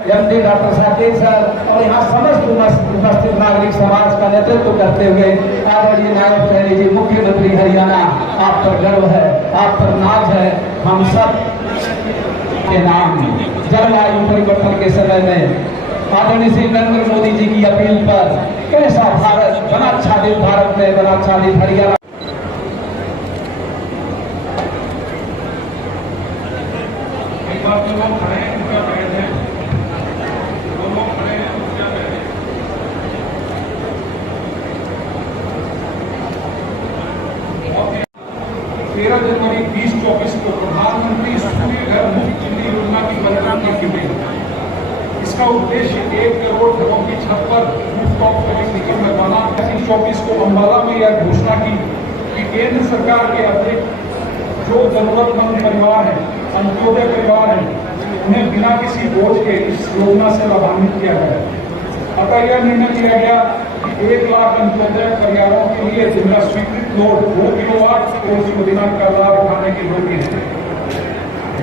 MD doctor Saqib sir और यहाँ समस्त उपस्थित नागरिक समाज का नेतृत्व करते हुए आदरणीय नायब सैनी जी, मुख्यमंत्री हरियाणा, आप पर गर्व है, आप पर नाज है। हम सब के नाम जलवायु परिवर्तन के समय में आदरणीय श्री नरेंद्र मोदी जी की अपील पर कैसा भारत वनाच्छादित भारत में वनाच्छादित हरियाणा जनवरी 2024 को प्रधानमंत्री सूर्य घर मुफ्त बिजली योजना की मंजूरी की गई। इसका उद्देश्य 1 करोड़ घरों की छत पर रूफटॉप सोलर निगम लगाना। 24 को अम्बाला में यह घोषणा की कि केंद्र सरकार के अतिरिक्त जो जरूरतमंद परिवार हैं, अंत्योदय परिवार हैं, उन्हें बिना किसी बोझ के इस योजना से लाभान्वित किया जाए। अतः यह निर्णय लिया गया कि 1 लाख अंत्योदय परिवारों के लिए जिनका स्वीकृत लोड 2 किलोवाट रोज योजना का लाभ उठाने की योग्य है।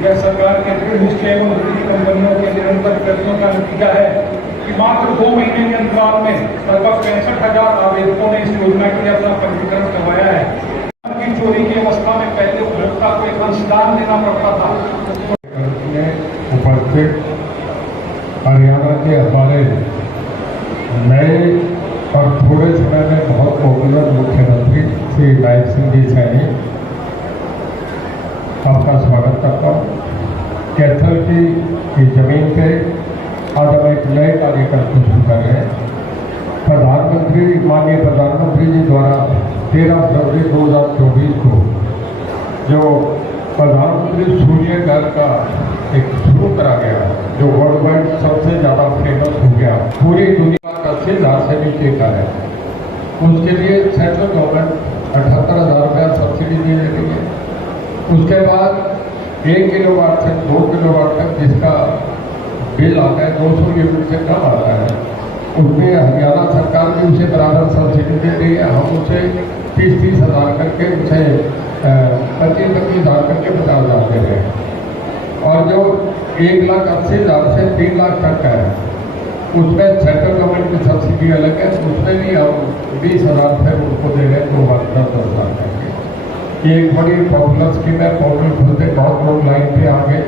यह सरकार के दृढ़ निश्चय एवं बिजली कंपनियों के निरंतर प्रयत्नों का नतीजा है कि मात्र 2 महीने के अंतराल में लगभग 65,000 आवेदकों ने इस योजना के लिए अपना पंजीकरण करवाया है। की चोरी की अवस्था में पहले उपभोक्ता को एक अंशदान देना पड़ता था। उपस्थित हरियाणा के हमारे नए और थोड़े समय में बहुत पॉपुलर मुख्यमंत्री श्री नायब सिंह जी सैनी, आपका स्वागत करता हूँ। कैथल की जमीन पे आज हम एक नए कार्यक्रम को शुरू कर रहे हैं। माननीय प्रधानमंत्री जी द्वारा 13 फरवरी 2024 को जो प्रधानमंत्री सूर्य घर का एक शुरू करा गया, जो वर्ल्ड वाइड सबसे ज़्यादा फेमस हो गया, पूरी दुनिया का 80,000 से नीचे का है। उसके लिए सेंट्रल गवर्नमेंट 78,000 रुपया सब्सिडी दे रही है। उसके बाद 1 किलोवाट से 2 किलोवाट तक जिसका बिल आता है 200 यूनिट से कम आता है, उसमें हरियाणा सरकार भी उसे बराबर सब्सिडी दे रही है। हम उसे 30-30 हज़ार करके उसे 25-25 हज़ार करके 50,000 दे रहे हैं। और जो 1,80,000 से 3 लाख तक का है, उसमें सेंट्रल गवर्नमेंट की सब्सिडी अलग है, उसमें भी हम 20,000 से उनको दे रहे हैं 2 बार 10,000 करके। ये एक बड़ी पॉपुलर स्कीम है। पॉपुलर खुलते बहुत लोग लाइन पे आ गए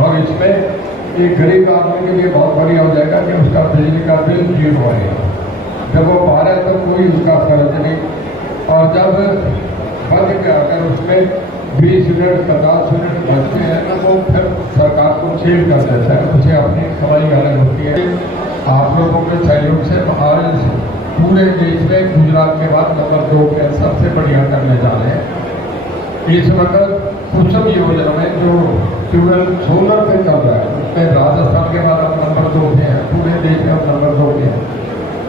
और इसमें एक गरीब आदमी के लिए बहुत बढ़िया हो जाएगा कि उसका बिजली का बिल 0 आएगा। जब वो बाहर है तो कोई उसका खर्च नहीं, और जब बच गया अगर उसमें 20 यूनिट 50 यूनिट बचते हैं ना, तो फिर सरकार को सेल कर देता है, उसे अपनी कमाई अलग होती है। आप लोगों के सहयोग से आज पूरे देश में गुजरात के बाद नंबर 2 पे सबसे बढ़िया करने जा रहे हैं। इस वक्त कुसुम योजना में जो ट्यूबवेल सोलर पे चल रहा है, उसमें राजस्थान के बाद अब नंबर 2 पे है, पूरे देश में अब नंबर 2 पे है।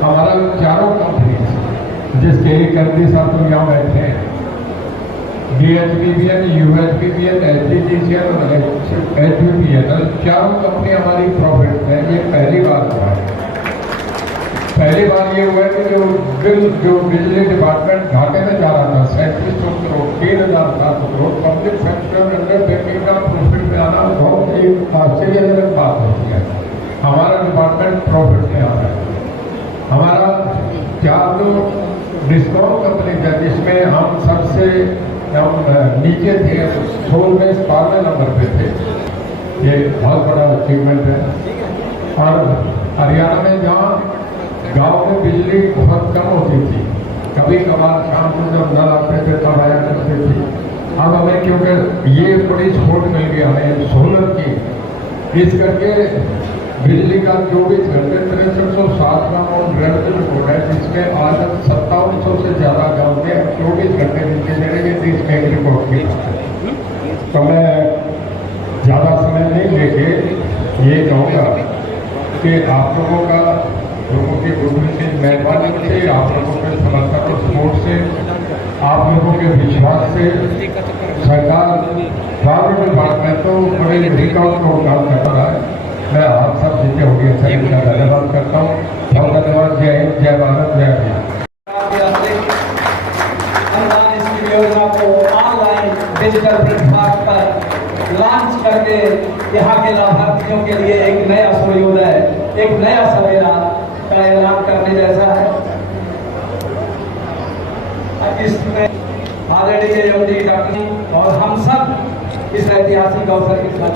हमारा 4 कंपनी जिसके एक कर्मी साहब तो यहाँ बैठे हैं, DHBBL, UHBBL, HDGCL और HBBL, 4 कंपनी हमारी प्रॉफिट में। ये पहली बार हुआ है। पहली बार ये हुआ है कि जो बिजली डिपार्टमेंट घाटे में जा रहा था 3700 crore, 3,700 crore, public sector under taking का प्रॉफिट में आना बहुत एक आश्चर्यजनक बात होती है। हमारा डिपार्टमेंट प्रॉफिट में आ रहा है। हमारा 4 जो डिस्काउंट कंपनी है, जिसमें हम सबसे नीचे थे, 16 में 12वें नंबर पे थे। ये बहुत बड़ा अचीवमेंट है। और हरियाणा में जहाँ गांव में बिजली बहुत कम होती थी, कभी कभार शाम को जब नल आते थे तब आया करते थे, अब हमें क्योंकि ये बड़ी छूट मिल गई हमें सोलर की, इस करके बिजली का 24 घंटे 6360 का रेवेन्यू रिपोर्ट है, जिसमें आज 5700 से ज़्यादा गाँव में 24 घंटे नीचे दे रहे हैं। इसमें एक रिपोर्ट की तो मैं ज़्यादा समय नहीं लेके ये कहूँगा कि आप लोगों की गुरु से मेहरबानी से, आप लोगों के समर्थन और सपोर्ट से, आप लोगों के विश्वास से सरकार ट्रैवल डिपार्टमेंट तो बड़े रिकॉर्ड को काम कर रहा है। मैं आप सब जितने हो गए सभी का धन्यवाद करता हूँ। बहुत धन्यवाद। जय हिंद, जय भारत, जय अनुदान इसकी योजना को ऑनलाइन डिजिटल प्लेटफॉर्म पर लॉन्च करके यहाँ के लाभार्थियों के लिए एक नया एक नया सवेरा का ऐलान करने जैसा है। इसमें आदरणीय योगी डॉक्टर और हम सब इस ऐतिहासिक अवसर के साथ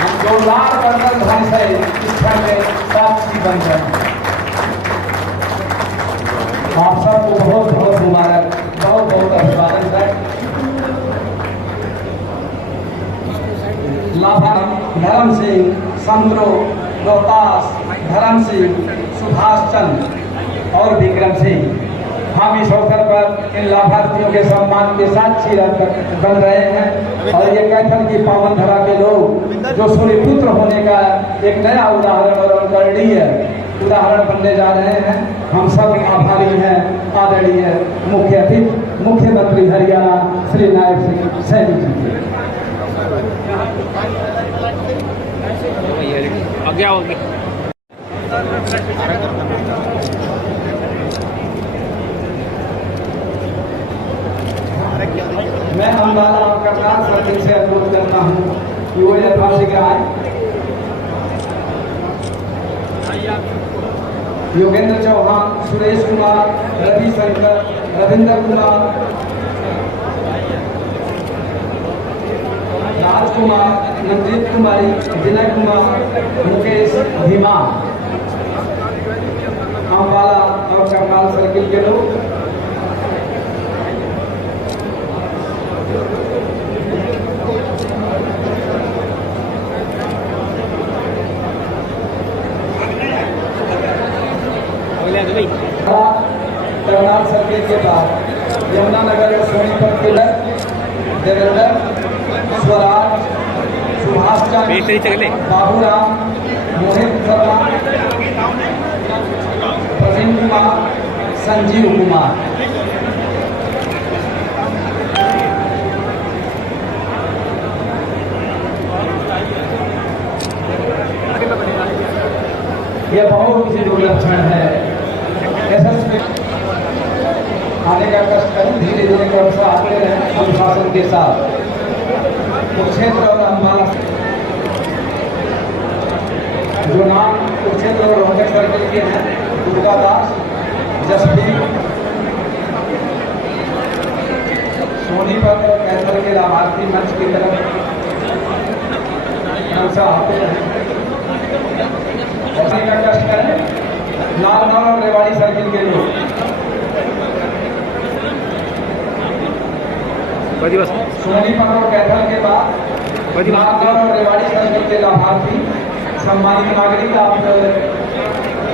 हम जोरदार बंधन ध्वनि से इस क्षण में साक्षी बन गए। आप सबको बहुत बहुत मुबारक, बहुत बहुत अभिवादन है। लाभा धर्म सिंह, समद्रो, रोहतास, धर्म सिंह, सुभाष चंद्र और विक्रम सिंह, हम इस अवसर पर इन लाभार्थियों के सम्मान के साक्षी बन रहे हैं और ये कैथल की पावन धरा के लोग जो सूर्यपुत्र होने का एक नया उदाहरण और अनुकरणीय उदाहरण बनने जा रहे हैं। हम सब आभारी हैं आदरणीय मुख्यमंत्री हरियाणा श्री नायब सिंह सैनी जी। आगे आओगे। मैं अम्बाला और करनाल सर्किल से अनुरोध करता हूँ कि वो यथाशीघ्र आए। योगेंद्र चौहान, सुरेश कुमार, रवि शंकर, रविंद्र कुमार, राजकुमार, नवजीत कुमारी, विनय कुमार, मुकेश, भीमा, अम्बाला और करनाल सर्किल के लोग। करनाल सर्किल के बाद यमुनानगर सोनीपत के देवेंद्र, स्वराज, सुभाष चंद्र, बाबूराम, मोहित शर्मा, प्रवीण कुमार, संजीव कुमार। यह बहुत ही लक्षण है। यशस्वी आने का कष्ट करें, धीरे धीरे क्रमशः आते रहे अनुशासन के साथ। कुरुक्षेत्र और अम्बाला जो नाम कुरुक्षेत्र और रोहतक सर्किल के हैं, दुर्गा दास, जसवीर, सोनीपत और कैथल के लाभार्थी मंच की तरफ क्रमशः आते हैं। ऐसे का कष्ट करें लालगढ़ और रेवाड़ी सर्किल के लोग। सोनीपत और कैथल के बाद लालगढ़ और रेवाड़ी सर्किल के लाभार्थी सम्मानित नागरिक आप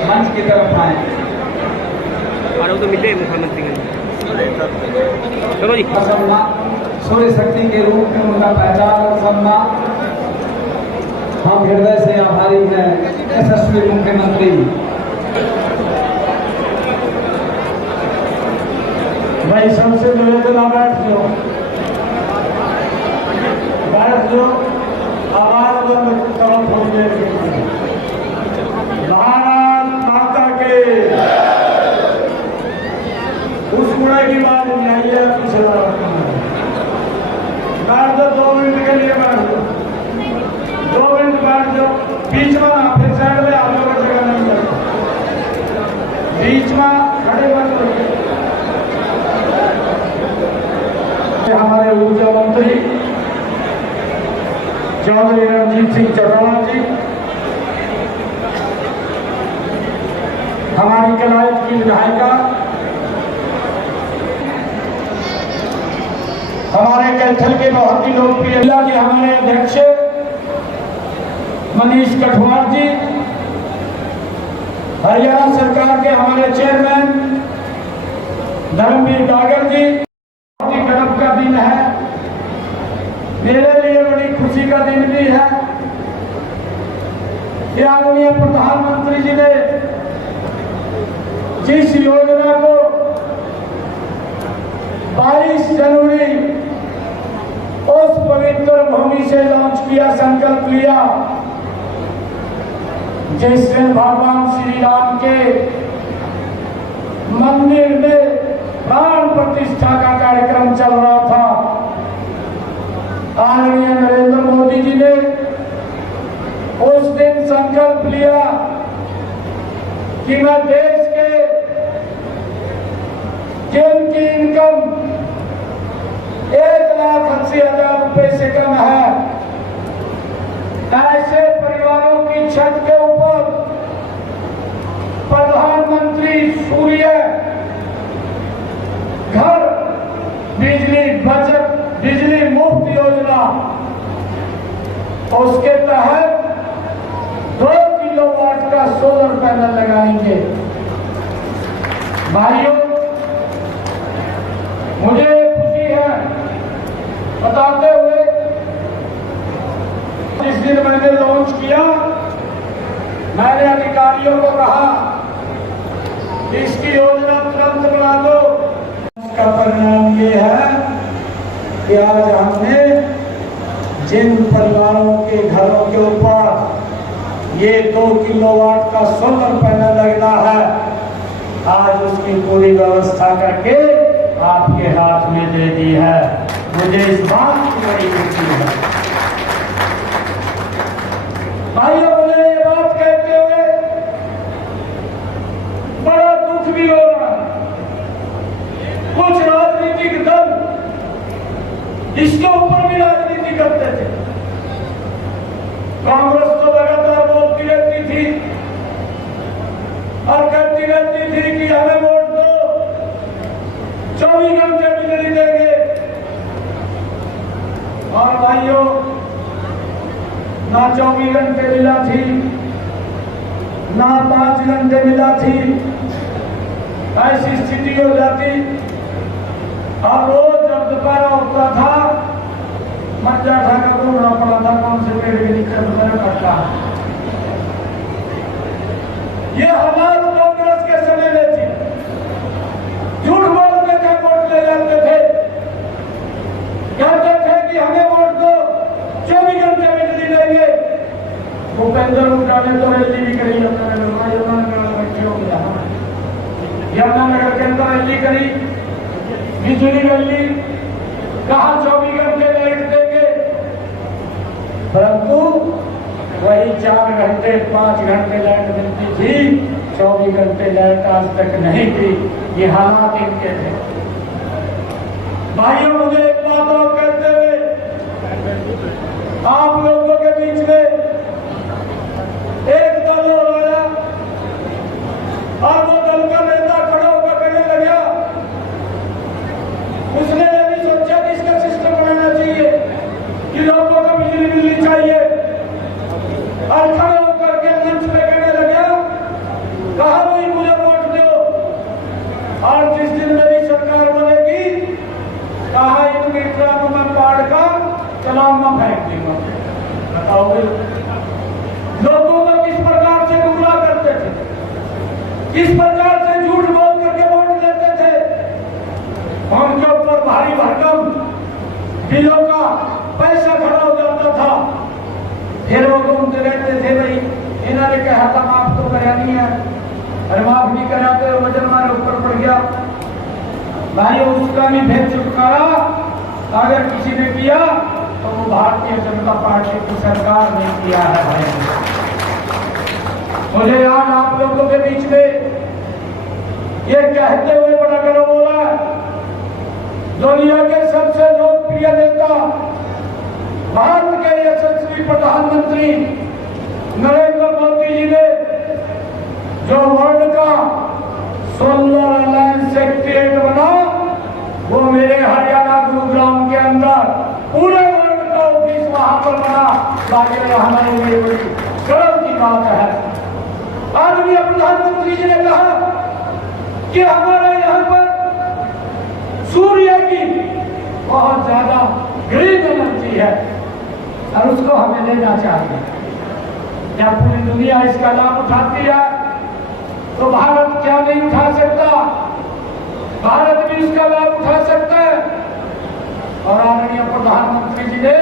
मंच की तरफ आए। तो मिले मुख्यमंत्री चलो जी। सम्मान सूर्य शक्ति के रूप में उनका पहचान और सम्मान, हम हृदय से आभारी हैं यशस्वी मुख्यमंत्री। भाई सबसे निवेदन आप बैठ लो, आवाज बंद करो थोड़ी देर। भारत माता के उस कूड़े की बात नहीं आई है, पीछे बैठ दो 2 मिनट के लिए, बैठ दो 2 मिनट बैठ जाओ। बीच में ना, फिर साइड में आप लोगों जगह नहीं बैठो, बीच में खड़े बंद रहिए। हमारे ऊर्जा मंत्री चौधरी रणजीत सिंह चौटाला जी, हमारी कलायत की विधायिका, हमारे कैथल के बहुत ही लोकप्रिय जिला के हमारे अध्यक्ष मनीष कठवार जी, हरियाणा सरकार के हमारे चेयरमैन धर्मवीर डागर जी। बहुत ही गर्व का दिन है, मेरे लिए बड़ी खुशी का दिन भी है कि आदरणीय प्रधानमंत्री जी ने जिस योजना को 22 जनवरी उस पवित्र भूमि से लॉन्च किया, संकल्प लिया, जिसमें भगवान श्री राम के मंदिर में प्राण प्रतिष्ठा का कार्यक्रम चल रहा था। आदरणीय नरेंद्र मोदी जी ने उस दिन संकल्प लिया कि मैं देश के जिनकी इनकम 1,80,000 रुपए से कम है, ऐसे परिवारों की छत के ऊपर प्रधानमंत्री सूर्य घर बिजली बचत बिजली मुफ्त योजना, उसके तहत 2 किलोवाट का सोलर पैनल लगाएंगे। भाइयों, मुझे खुशी है बताते हुए, जिस दिन मैंने लॉन्च किया, मैंने अधिकारियों को कहा इसकी योजना तुरंत बना दो। इसका परिणाम ये है कि आज हमने जिन परिवारों के घरों के ऊपर ये 2 किलोवाट का सोलर पैनल लगना है, आज उसकी पूरी व्यवस्था करके आपके हाथ में दे दी है। मुझे इस बात की बड़ी खुशी है। भाइयों, मुझे ये बात कहते हुए बड़ा दुख भी हो रहा है। कुछ राजनीतिक दल इसके ऊपर भी राजनीति करते थे। कांग्रेस तो लगातार बोलती रहती थी और कहती रहती थी कि हमें वोट दो, 24 घंटे बिजली देंगे। और भाइयों, ना 24 घंटे मिला थी, ना 5 घंटे मिला थी। ऐसी स्थिति हो जाती। अब रोज जब दोपहर होता था, मज्जा खाकर घूमना पड़ा था कौन से पेड़ के नीचे दोपहर कटता। ये हालात कांग्रेस के समय में थी। झूठ बोलते थे, वोट ले जाते थे, कहते थे कि हमें वोट दो, 24 घंटे बिजली देंगे। भूपेंद्र हुड्डा ने तो रैली भी करी यमुनानगर बैठे हो गया। यमुनानगर के अंदर रैली करी, बिजली रैली, कहा 24 घंटे लाइट देंगे, परंतु वही 4 घंटे 5 घंटे लाइट मिलती थी, 24 घंटे लाइट आज तक नहीं थी। ये हालात इनके थे। भाइयों, मुझे एक बात और कहते हुए आप लोगों के बीच में एक दल और आया और वो दल का नेता खड़ा होकर कहने लगा, उसने ये भी सोचा कि इसका सिस्टम बनाना चाहिए कि लोगों को बिजली मिलनी चाहिए, और खड़े होकर के मंच पे कहने लगा, कहा भाई मुझे वोट दो, और जिस दिन मेरी सरकार बनेगी, कहा इन मीटरों को मैं पाड़ का चलान में फेंक दूंगा। बताओ लोगों को किस प्रकार से गुमराह करते थे, किस प्रकार से झूठ बोल करके वोट देते थे। उनके ऊपर भारी भरकम बिलों का पैसा खड़ा हो जाता था। फिर वो घूमते रहते थे, भाई इन्होंने कहा था माफ तो करा नहीं है, अरे माफ नहीं कराते वजन हमारे ऊपर पड़ गया। भाई उसका भी फिर छुटकारा अगर किसी ने किया तो वो भारतीय जनता पार्टी की सरकार ने किया है। भाई मुझे आज आप लोगों के बीच में ये कहते हुए बड़ा गर्व हो रहा है, दुनिया के सबसे लोकप्रिय नेता, भारत के यशस्वी प्रधानमंत्री नरेंद्र मोदी जी ने जो वर्ल्ड का सोलर अलायंस सेक्रेटरी बना, वो मेरे हरियाणा गुरुग्राम के अंदर पूरे वर्ल्ड का ऑफिस वहां पर बना। बाकी हमारे लिए बड़ी गर्व की बात है। आदरणीय प्रधानमंत्री जी ने कहा कि हमारे यहाँ पर सूर्य की बहुत ज्यादा ग्रीन एनर्जी है और उसको हमें लेना चाहिए। जब पूरी दुनिया इसका लाभ उठाती है तो भारत क्या नहीं उठा सकता, भारत भी इसका लाभ उठा सकता है। और आदरणीय प्रधानमंत्री जी ने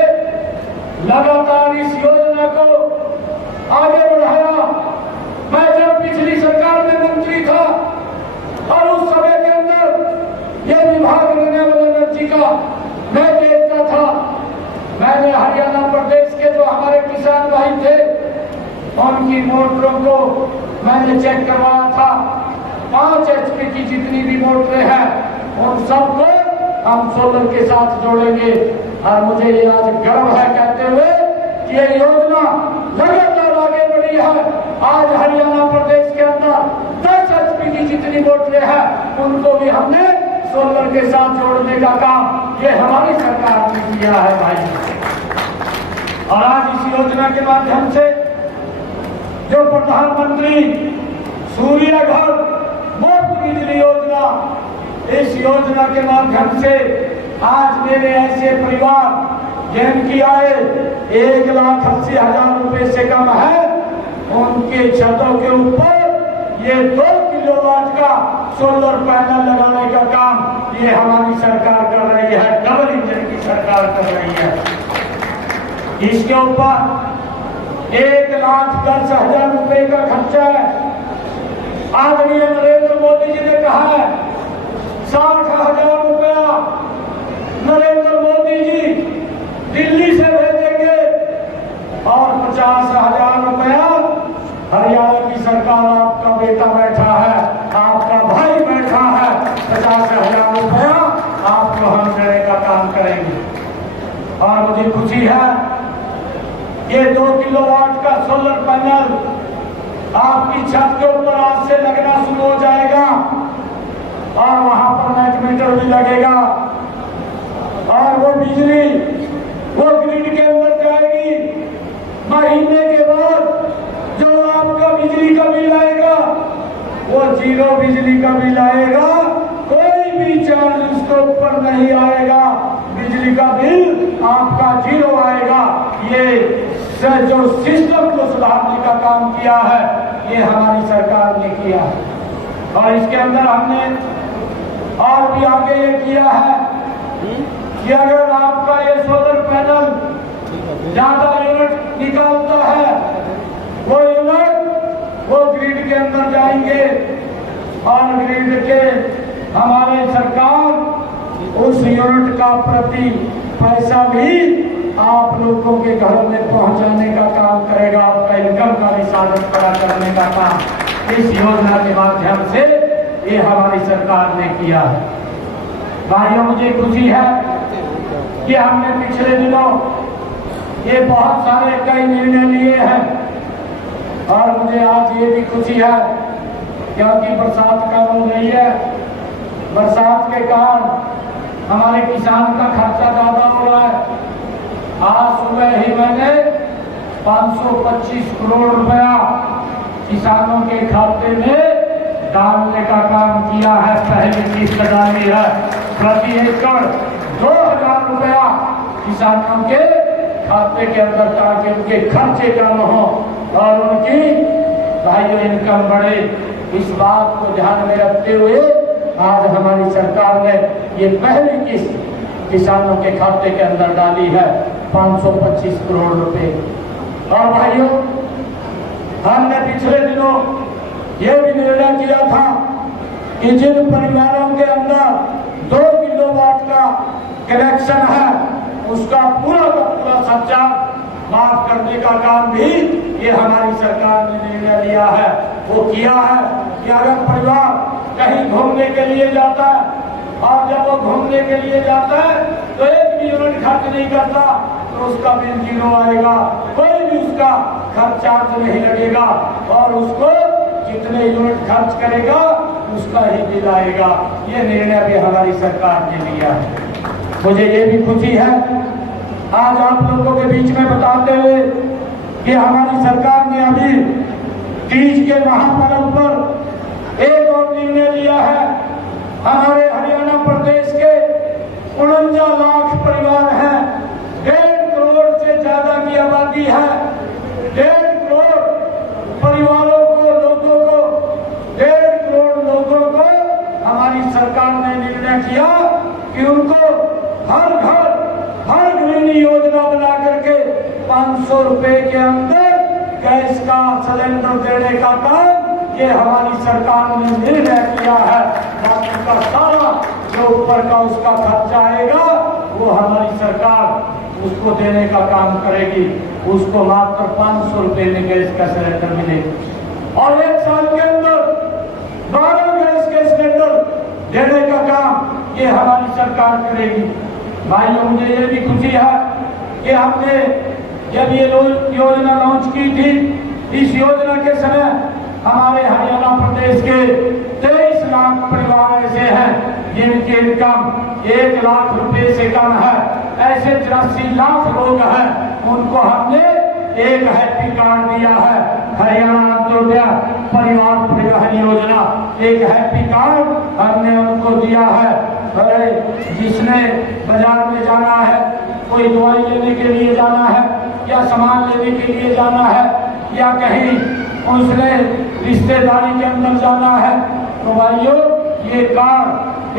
लगातार इस योजना को आगे बढ़ाया। मैं जब पिछली सरकार में मंत्री था और उस समय के अंदर यह विभाग भाई थे उनकी मोटरों को मैंने चेक करवाया था। 5 HP की जितनी भी मोटरें हैं उन सबको हम सोलर के साथ जोड़ेंगे। और मुझे ये आज गर्व है कहते हुए कि ये योजना लगातार आगे बढ़ी है। आज हरियाणा प्रदेश के अंदर 10 HP की जितनी मोटरें हैं उनको भी हमने सोलर के साथ जोड़ने का काम ये हमारी सरकार ने किया है भाई। और आज इस योजना के माध्यम से जो प्रधानमंत्री सूर्य घर मुफ्त बिजली योजना, इस योजना के माध्यम से आज मेरे ऐसे परिवार जिनकी आय 1,80,000 रुपए से कम है उनके छतों के ऊपर ये 2 किलोवाट का सोलर पैनल लगाने का काम ये हमारी सरकार कर रही है। डबल इंजन की सरकार कर रही है। इसके ऊपर 1,10,000 रुपए का खर्चा है। आदरणीय नरेंद्र मोदी जी ने कहा है 60,000 रुपया नरेंद्र मोदी जी दिल्ली से भेजेंगे और 50,000 रुपया हरियाणा की सरकार, आपका बेटा बैठा है, आपका भाई बैठा है, 50,000 रुपया आपको हम देने का काम करेंगे। और मुझे खुशी है ये 2 किलोवाट का सोलर पैनल आपकी छत के ऊपर आज से लगना शुरू हो जाएगा और वहां पर नेट मीटर भी लगेगा और वो बिजली वो ग्रिड के अंदर जाएगी। महीने के बाद जो आपका बिजली का बिल आएगा वो 0 बिजली का बिल आएगा, कोई भी चार्ज उसके ऊपर नहीं आएगा, बिजली का बिल आपका 0 आएगा। ये जो सिस्टम को सुधारने का काम किया है ये हमारी सरकार ने किया है। और इसके अंदर हमने और भी आगे ये किया है कि अगर आपका ये सोलर पैनल ज्यादा यूनिट निकालता है वो यूनिट वो ग्रिड के अंदर जाएंगे और ग्रिड के हमारे सरकार उस यूनिट का प्रति पैसा भी आप लोगों के घरों में पहुंचाने का काम करेगा। आपका इनकम का भी साधन खड़ा करने का काम इस योजना के माध्यम से ये हमारी सरकार ने किया है। भाइयों मुझे खुशी है कि हमने पिछले दिनों ये बहुत सारे कई निर्णय लिए हैं और मुझे आज ये भी खुशी है क्योंकि बरसात का रोज नहीं है। बरसात के कारण हमारे किसान का खर्चा ज्यादा हो रहा है। आज सुबह ही मैंने 525 करोड़ रुपया किसानों के खाते में डालने का काम किया है। पहली किस्त डाली है। प्रति एकड़ 2,000 रुपया किसानों के खाते के अंदर ताकि उनके खर्चे कम हो और उनकी भाइयों इनकम बढ़े। इस बात को ध्यान में रखते हुए आज हमारी सरकार ने ये पहली किस्त किसानों के खाते के अंदर डाली है 525 करोड़ रुपए। और भाइयों हमने पिछले दिनों ये भी निर्णय किया था कि जिन परिवारों के अंदर 2 किलोवाट का कनेक्शन है उसका पूरा का पूरा खर्चा माफ करने का काम भी ये हमारी सरकार ने निर्णय लिया है। वो किया है कि अगर परिवार कहीं घूमने के लिए जाता है और जब वो घूमने के लिए जाता है तो एक भी यूनिट खर्च नहीं करता तो उसका बिल 0 आएगा, कोई भी उसका खर्च चार्ज नहीं लगेगा और उसको जितने यूनिट खर्च करेगा उसका ही बिल आएगा। ये निर्णय भी हमारी सरकार ने लिया है। मुझे ये भी खुशी है आज आप लोगों के बीच में बताते हुए कि हमारी सरकार ने अभी तीज के महापर्व पर एक और निर्णय लिया है। हमारे हरियाणा प्रदेश के 49 लाख परिवार हैं, 1.5 करोड़ से ज्यादा की आबादी है। 1.5 करोड़ परिवारों को, लोगों को, 1.5 करोड़ लोगों को हमारी सरकार ने निर्णय किया कि उनको हर घर हर गृहिणी योजना बना करके 500 रुपए के अंदर गैस का सिलेंडर देने का काम ये हमारी सरकार ने निर्णय किया है। बाकी का सारा जो ऊपर का उसका खर्चा आएगा वो हमारी सरकार उसको देने का काम करेगी। उसको मात्र 500 रुपए में गैस का सिलेंडर मिलेगा और 1 साल के अंदर 12 गैस के सिलेंडर देने का काम ये हमारी सरकार करेगी। भाइयों, मुझे ये भी खुशी है कि हमने जब ये योजना लॉन्च की थी, इस योजना के समय हमारे हरियाणा प्रदेश के 23 लाख परिवार ऐसे हैं जिनकी इनकम 1 लाख रुपए से कम है। ऐसे 83 लाख लोग हैं, उनको हमने एक हैप्पी कार्ड दिया है। हरियाणा अंत्योदय परिवार परिवहन योजना, एक हैप्पी कार्ड हमने उनको दिया है। अरे जिसने बाजार में जाना है, कोई दवाई लेने के लिए जाना है या सामान लेने के लिए जाना है या कहीं उसने रिश्तेदारी के अंदर जाना है, तो भाइयों ये कार्ड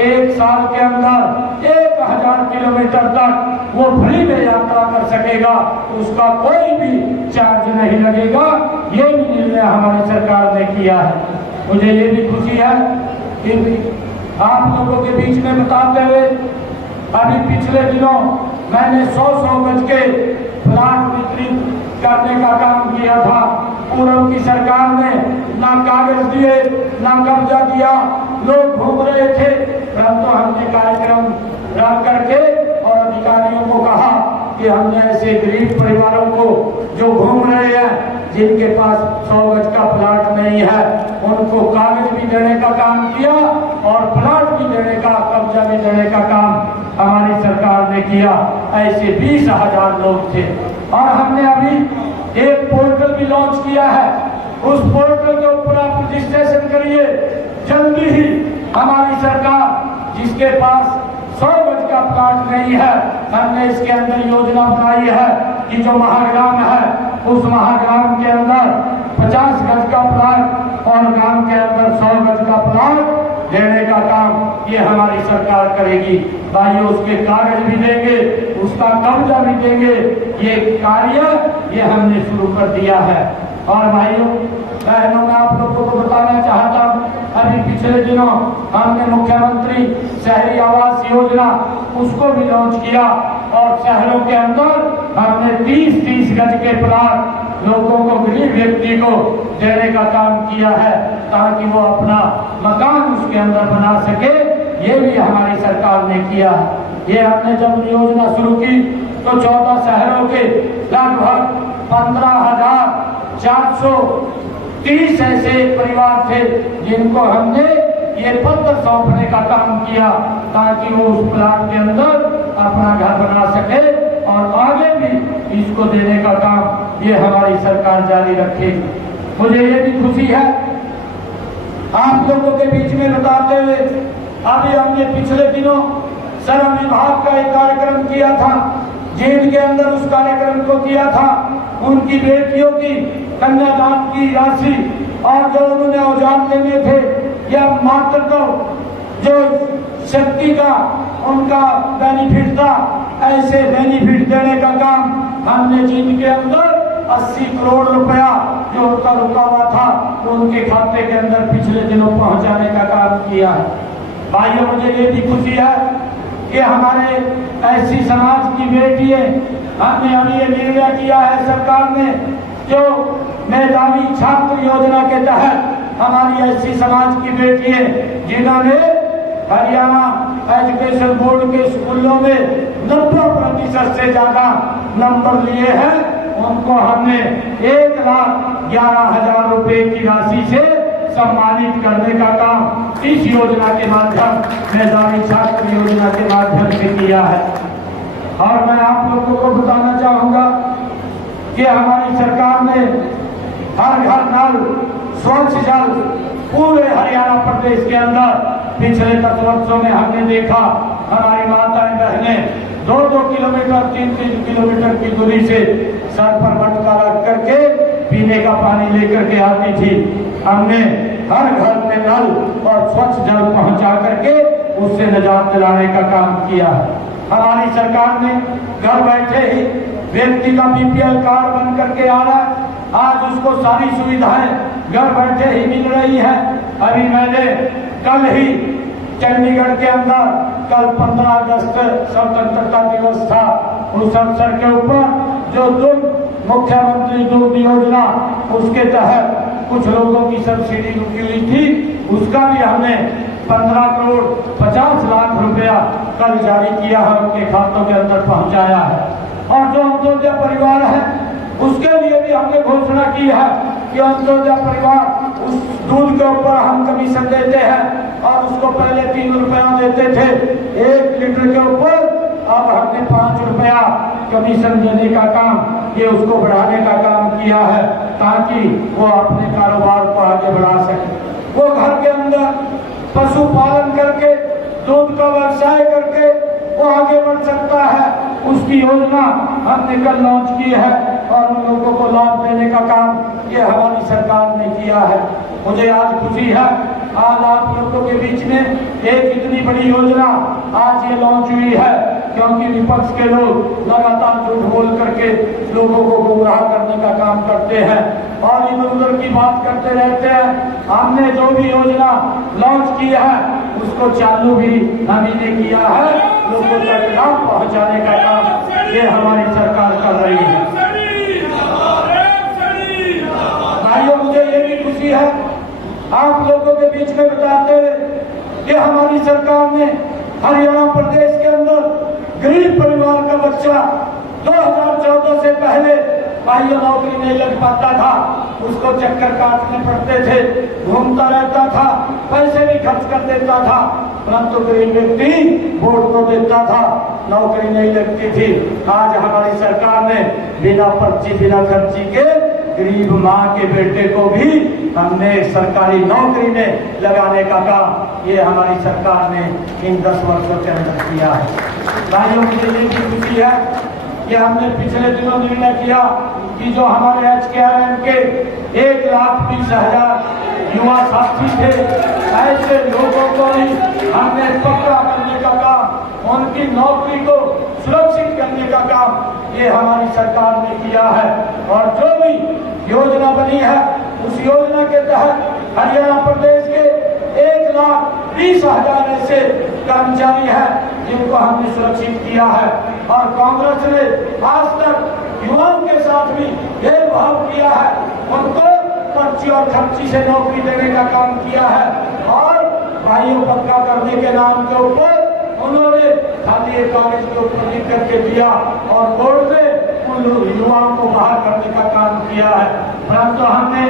1 साल के अंदर 1000 किलोमीटर तक वो फ्री में यात्रा कर सकेगा, उसका कोई भी चार्ज नहीं लगेगा। ये भी निर्णय हमारी सरकार ने किया है। मुझे ये भी खुशी है कि आप लोगों के बीच में बताते हुए अभी पिछले दिनों मैंने 100 गज के प्लाट वितरित करने का काम किया था। पूर्व की सरकार ने ना कागज दिए ना कब्जा दिया, लोग घूम रहे थे, परंतु हमने कार्यक्रम रख करके और अधिकारियों को कहा कि हमने ऐसे गरीब परिवारों को जो घूम रहे हैं, जिनके पास 100 गज का प्लाट नहीं है, उनको कागज भी देने का काम किया और प्लाट भी देने का, कब्जा भी देने का काम हमारी सरकार ने किया। ऐसे 20,000 लोग थे और हमने अभी एक पोर्टल भी लॉन्च किया है। उस पोर्टल के ऊपर आप रजिस्ट्रेशन करिए। जल्दी ही हमारी सरकार, जिसके पास 100 गज का प्लाट नहीं है, हमने इसके अंदर योजना बनाई है कि जो महाग्राम है उस महाग्राम के अंदर 50 गज का प्लाट और ग्राम के अंदर 100 गज का प्लाट देने का काम ये हमारी सरकार करेगी। भाइयों, उसके कागज भी देंगे, उसका कब्जा भी देंगे। ये कार्य ये हमने शुरू कर दिया है। और भाइयों बहनों, मैं आप लोगों को बताना चाहता हूँ, अभी पिछले दिनों हमने मुख्यमंत्री शहरी आवास योजना उसको भी लॉन्च किया और शहरों के अंदर हमने 30-30 गज के प्लाट लोगों को, गरीब व्यक्ति को देने का काम किया है ताकि वो अपना मकान उसके अंदर बना सके। ये भी हमारी सरकार ने किया है। ये हमने जब योजना शुरू की तो 14 शहरों के लगभग 15,430 ऐसे परिवार थे जिनको हमने ये पत्र सौंपने का काम किया ताकि वो उस प्लाट के अंदर अपना घर बना सके और आगे भी इसको देने का काम ये हमारी सरकार जारी रखेगी। मुझे ये भी खुशी है आप लोगों के बीच में बताते हुए, अभी हमने पिछले दिनों श्रम विभाग का एक कार्यक्रम किया था, जेल के अंदर उस कार्यक्रम को किया था। उनकी बेटियों की कन्यादान की राशि और जो उन्होंने औजार लेने थे या मात्र को जो शक्ति का उनका बेनिफिट था, ऐसे बेनिफिट देने का काम हमने जिनके अंदर 80 करोड़ रुपया जो उनका रुका हुआ था उनके खाते के अंदर पिछले दिनों पहुंचाने का काम किया है। भाइयों, मुझे ये भी खुशी है कि हमारे ऐसी समाज की बेटियां, हमने अभी ये निर्णय किया है सरकार ने, जो मेधावी छात्र योजना के तहत हमारी ऐसी समाज की बेटियां जिन्होंने हरियाणा एजुकेशन बोर्ड के स्कूलों में 90% से ज्यादा नंबर लिए हैं, उनको हमने 1,11,000 रुपए की राशि से सम्मानित करने का काम इस योजना के माध्यम, मेधावी छात्र योजना के माध्यम से किया है। और मैं आप लोगों को बताना चाहूंगा कि हमारी सरकार ने हर घर नल, स्वच्छ जल पूरे हरियाणा प्रदेश के अंदर पिछले 10 वर्षों में हमने देखा हमारी माताएं बहनें 2-2 किलोमीटर 3-3 किलोमीटर की दूरी से सर पर मटका रख करके पीने का पानी लेकर के आती थी। हमने हर घर में नल और स्वच्छ जल पहुंचा करके उससे निजात दिलाने का काम किया है। हमारी सरकार ने घर बैठे ही व्यक्ति का बीपीएल कार्ड बन करके आ रहा है, आज उसको सारी सुविधाएं घर बैठे ही मिल रही है। अभी मैंने कल ही चंडीगढ़ के अंदर, कल 15 अगस्त स्वतंत्रता दिवस था, उस अवसर के ऊपर जो मुख्यमंत्री दुग्ध योजना उसके तहत कुछ लोगों की सब्सिडी रुकी हुई थी, उसका भी हमने 15 करोड़ 50 लाख रुपया कल जारी किया है, उनके खातों के अंदर पहुंचाया है। और जो अंत्योदय परिवार है उसके लिए भी हमने घोषणा की है कि अंत्योदय परिवार उस दूध के ऊपर हम कमीशन देते हैं और उसको पहले 3 रुपया देते थे 1 लीटर के ऊपर, अब हमने 5 रुपया कमीशन देने का काम, ये उसको बढ़ाने का काम किया है ताकि वो अपने कारोबार को आगे बढ़ा सके। वो घर के अंदर पशुपालन करके दूध का व्यवसाय करके वो आगे बढ़ सकता है, उसकी योजना हमने कल लॉन्च की है और उन लोगों को लाभ देने का काम ये हमारी सरकार ने किया है। मुझे आज खुशी है, आज आप लोगों के बीच में एक इतनी बड़ी योजना आज ये लॉन्च हुई है, क्योंकि विपक्ष के लोग लगातार झूठ बोल करके लोगों को गुमराह करने का काम करते हैं और इधर उधर की बात करते रहते हैं। हमने जो भी योजना लॉन्च की है उसको चालू भी हम ने किया है, लोगों तक लाभ पहुंचाने का काम ये हमारी सरकार कर रही है। भाइयों, मुझे ये भी खुशी है आप लोगों के बीच में बताते हुए कि हमारी सरकार ने हरियाणा प्रदेश के अंदर गरीब परिवार का बच्चा 2014 से पहले भाइयों नौकरी नहीं लग पाता था, उसको चक्कर काटने पड़ते थे, घूमता रहता था, पैसे भी खर्च कर देता था, परंतु गरीब व्यक्ति वोट को देता था, नौकरी नहीं लगती थी। आज हमारी सरकार ने बिना पर्ची बिना खर्ची के गरीब माँ के बेटे को भी हमने सरकारी नौकरी में लगाने का काम ये हमारी सरकार ने इन 10 वर्षों के अंदर किया है। भाइयों, मुझे ये भी खुशी है कि हमने पिछले दिनों निर्णय किया कि जो हमारे HKRM के 1,20,000 युवा साथी थे, ऐसे लोगों को ही हमने पक्का करने का काम, उनकी नौकरी को सुरक्षित करने का काम ये हमारी सरकार ने किया है। और जो भी योजना बनी है उस योजना के तहत हरियाणा प्रदेश के 1,20,000 ऐसे कर्मचारी हैं जिनको हमने सुरक्षित किया है। और कांग्रेस ने आज तक युवाओं के साथ भी भेदभाव किया है, उनको पर्ची और खर्ची से नौकरी देने का काम किया है और भाइयों पक्का करने के नाम के ऊपर उन्होंने खाली एक कागज के ऊपर लिख करके दिया और कोर्ट में उन युवाओं को बाहर करने का काम किया है। परंतु हमने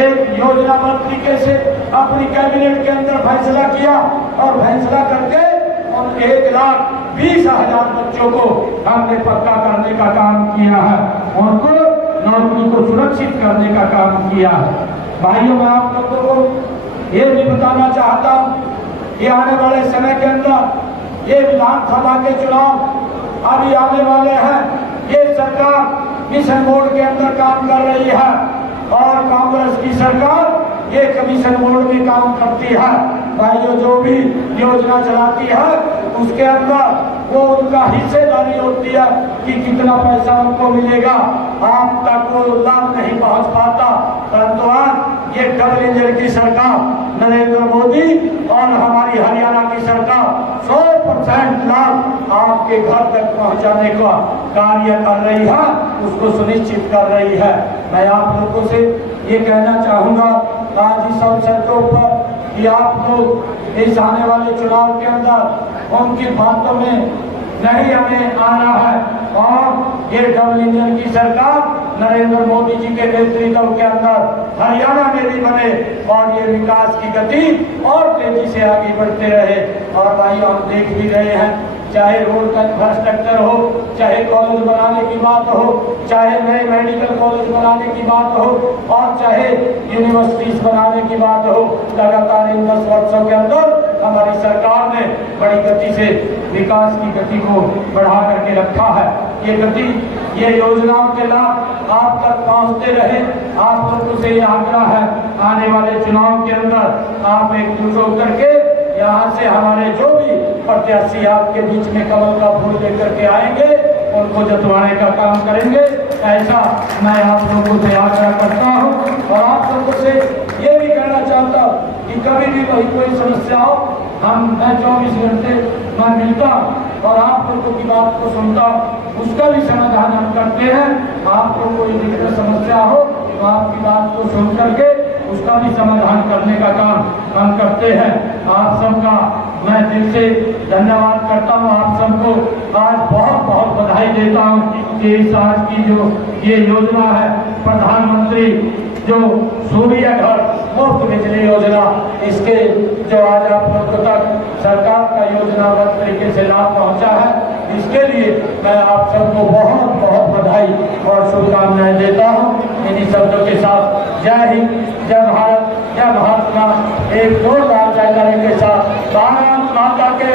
एक योजनाबद्ध तरीके से अपनी कैबिनेट के अंदर फैसला किया और फैसला करके उन 1,20,000 बच्चों को हमने पक्का करने का काम किया है, उनको नौकरी को सुरक्षित करने का काम किया है। भाइयों, मैं आप लोगों को ये भी बताना चाहता हूँ कि आने वाले समय के अंदर ये विधानसभा के चुनाव अभी आने वाले हैं, ये सरकार मिशन मोड के अंदर काम कर रही है और कांग्रेस की सरकार ये कमीशन मोड में काम करती है। भाइयों, जो भी योजना चलाती है उसके अंदर वो उनका हिस्सेदारी होती है कि कितना पैसा उनको मिलेगा, आप तक वो लाभ नहीं पहुंच पाता। परंतु आज ये डबल इंजन की सरकार नरेंद्र मोदी और हमारी हरियाणा की सरकार 100% लाभ आपके घर तक पहुंचाने का कार्य कर रही है, उसको सुनिश्चित कर रही है। मैं आप लोगों से ये कहना चाहूंगा आज इस अवसर के ऊपर कि आप लोग इस आने वाले चुनाव के अंदर उनकी बातों में नहीं हमें आना है और ये डबल इंजन की सरकार नरेंद्र मोदी जी के नेतृत्व के अंदर हरियाणा में भी बने और ये विकास की गति और तेजी से आगे बढ़ते रहे। और भाई हम देख भी रहे हैं, चाहे रोड का इंफ्रास्ट्रक्चर हो, चाहे कॉलेज बनाने की बात हो, चाहे नए मेडिकल कॉलेज बनाने की बात हो और चाहे यूनिवर्सिटीज बनाने की बात हो, लगातार इन 10 वर्षों के अंदर हमारी सरकार ने बड़ी गति से विकास की गति को बढ़ा करके रखा है। ये गति, ये योजनाओं के लाभ आप तक पहुंचते रहे। आप लोगों से ये आग्रह है, आने वाले चुनाव के अंदर आप एकजुट होकर के यहाँ से हमारे जो भी प्रत्याशी आपके बीच में कमल का फूल लेकर के आएंगे उनको जतवाने का काम करेंगे, ऐसा मैं आप लोगों से आग्रह करता हूँ। और आप लोगों से ये भी कहना चाहता हूँ कि कभी भी कोई समस्या हो, मैं 24 घंटे मैं मिलता और आप लोगों की बात को सुनता, उसका भी समाधान हम करते हैं। आपको कोई दिक्कत समस्या हो तो आपकी बात को सुन करके उसका भी समाधान करने का काम हम करते हैं। आप सबका मैं दिल से धन्यवाद करता हूँ। आप सबको आज बहुत बहुत बधाई देता हूँ कि इस आज की जो ये योजना है प्रधानमंत्री जो सूर्य घर मुफ्त बिजली योजना, इसके जो आज आप लोगों तक सरकार का योजनाबद्ध तरीके से लाभ पहुंचा है, इसके लिए मैं आप सबको बहुत बहुत बधाई और शुभकामनाएं देता हूं। इन्हीं शब्दों के साथ जय हिंद, जय भारत का एक जोरदार जयकारे के साथ भारत माता के